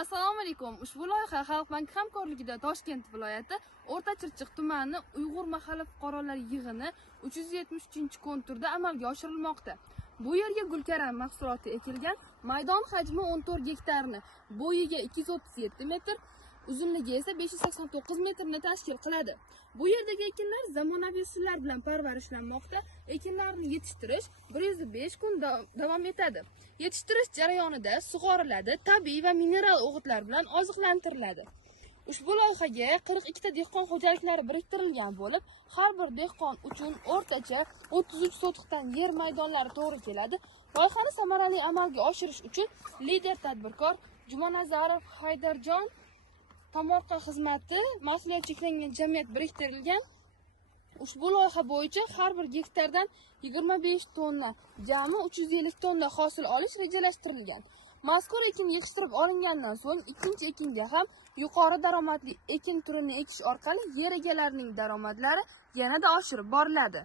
Assalomu alaykum. Ushbu loyiha Xalq banki hamkorligida Toshkent viloyati O'rta-Chirchiq tumani Uyg'ur mahalla fuqarolar yig'ini 373-konturda amalga oshirilmoqda. Bu yerga gulkaram mahsuloti ekilgan, maydon hajmi 14 gektarni, bo'yiga 237 metr, uzunligi esa 589 metrni tashkil qiladi. Bu yerdagi ekinlar zamonaviy usullar bilan parvarishlanmoqda. Ekinlarni yetishtirish 105 kun davom etadi. Yetishtirish jarayonida sug'oriladi, tabiiy va mineral o'g'itlar bilan oziqlantiriladi. Ushbu loyihaga 42 ta dehqon xo'jaliklari biriktirilgan bo'lib, har bir dehqon uchun o'rtacha 33 sotiqdan yer maydonlari to'g'ri keladi. Loyihani samarali amalga oshirish uchun lider tadbirkor Jumanazarov Haydarjon tomorqa xizmati mas'uliyat cheklangan jamiyat biriktirilgan. Ushbu loyiha bo'yicha har bir gektardan 25 tonna, jami 350 tonna hosil olish rejalashtirilgan. Mazkur ekin yig'ishtirib olingandan so'ng ikkinchi ekinga ham yuqori daromadli ekin turini ekish orqali yer egalarining daromadlari yanada oshirib boriladi.